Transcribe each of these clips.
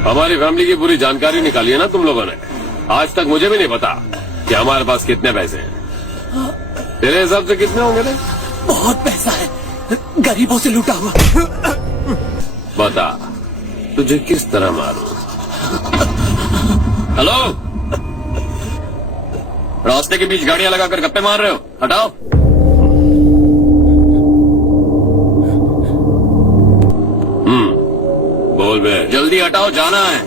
हमारी फैमिली की पूरी जानकारी निकाली है ना तुम लोगों ने। आज तक मुझे भी नहीं पता कि हमारे पास कितने पैसे हैं। तेरे हिसाब से कितने होंगे रे? बहुत पैसा है, गरीबों से लूटा हुआ। बता तुझे किस तरह मारूं? हेलो, रास्ते के बीच गाड़ियां लगाकर गप्पे मार रहे हो? हटाओ। बोल बे। जल्दी हटाओ, जाना है।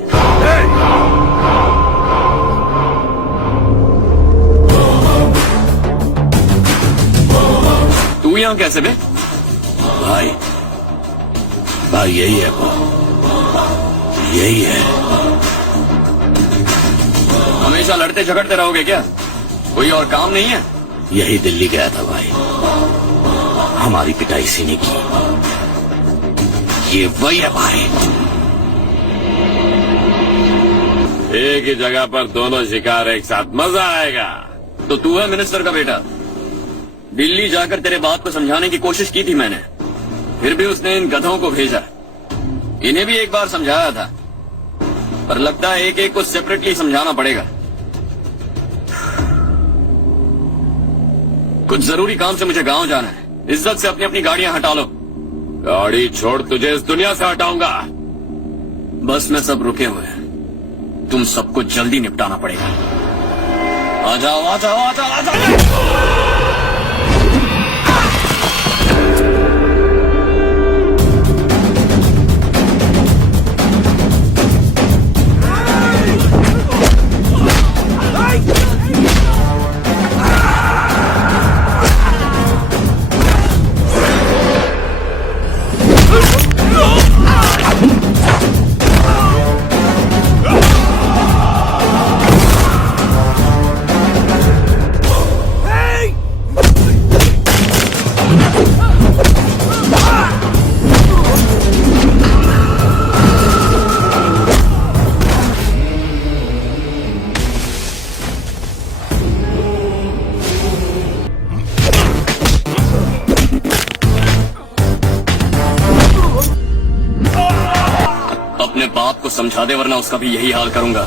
तू यहाँ कैसे बे? भाई भाई यही है, यही है। हमेशा लड़ते झगड़ते रहोगे क्या? कोई और काम नहीं है? यही दिल्ली गया था भाई, हमारी पिटाई इसी ने की। ये वही है भाई। एक ही जगह पर दोनों शिकार एक साथ, मजा आएगा। तो तू है मिनिस्टर का बेटा? दिल्ली जाकर तेरे बाप को समझाने की कोशिश की थी मैंने, फिर भी उसने इन गधों को भेजा। इन्हें भी एक बार समझाया था, पर लगता है एक एक को सेपरेटली समझाना पड़ेगा। कुछ जरूरी काम से मुझे गांव जाना है। इज्जत से अपनी अपनी गाड़ियां हटा लो। गाड़ी छोड़, तुझे इस दुनिया से हटाऊंगा। बस में सब रुके हुए हैं, तुम सबको जल्दी निपटाना पड़ेगा। आ जाओ आ जाओ आ जाओ आ जाओ। अपने बाप को समझा दे, वरना उसका भी यही हाल करूंगा।